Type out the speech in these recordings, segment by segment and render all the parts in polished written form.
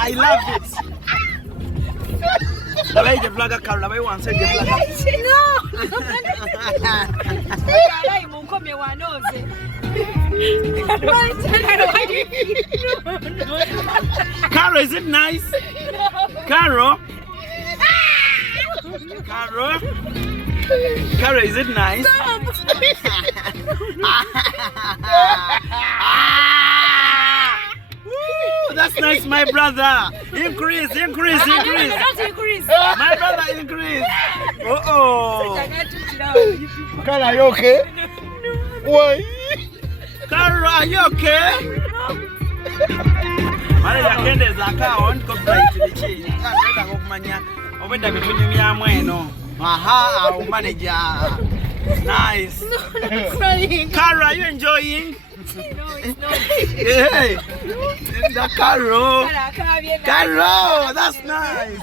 I love it. The way the vlogger can, the way one said the vlogger. Caro, is it nice? Caro? Caro, is it nice? That's nice, my brother. Increase. My brother, increase. Carl, are you okay? Why? Carl, are you okay? Aha, manager. Nice. Carl, are you enjoying? No, it's not. Hey, the Caro, that's nice.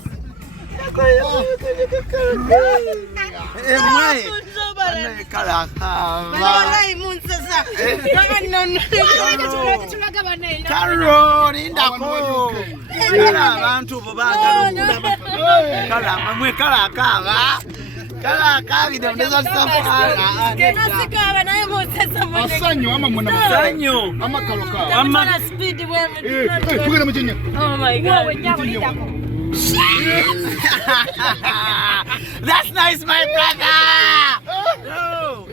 Oh my God. That's nice, my brother. No.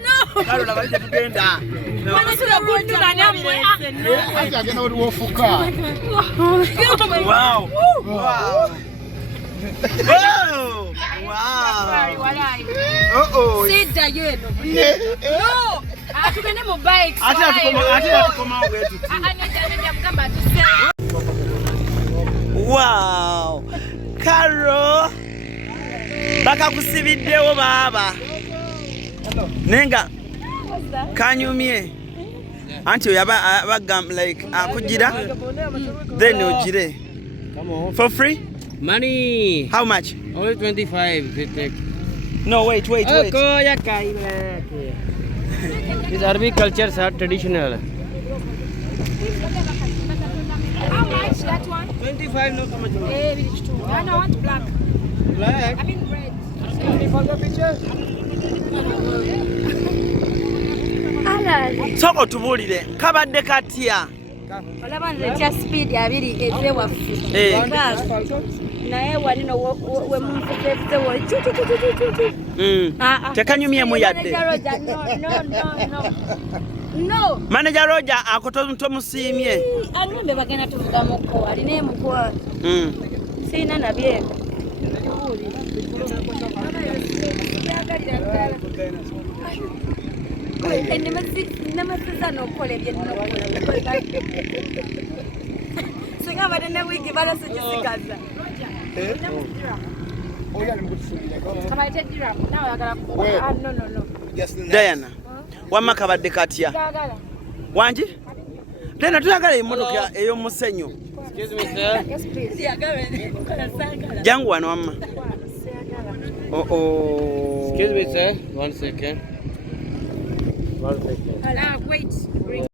Wow. Wow. Caro. Bakakusibiddewo baba. Nenga. Kanyumye. Anti oyaba bagam like akujira. Then ojire. For free? Money. How much? Only 25. They take. No, wait. It's Arabic cultures are traditional. How much that one? 25, no much. I want black. Black? I mean red. For the picture? Soko tubulire. Kabadde katya. Olabanze kya speed abiri eze waffe. Naye walino we munfufefuze wo. Tekanyumye mu yadde. No. Manager Roger akotonto musiimye. Anombe bagenda tuvugamuko alina emukwa. Sina nabye. Diana, wamma kabadde katya? Wangi? Tena tuyagala emmotoka ey'omusenyu. Excuse me, sir. Yes, please. Jangu wano wamma. Excuse me, sir. 1 second. Wait.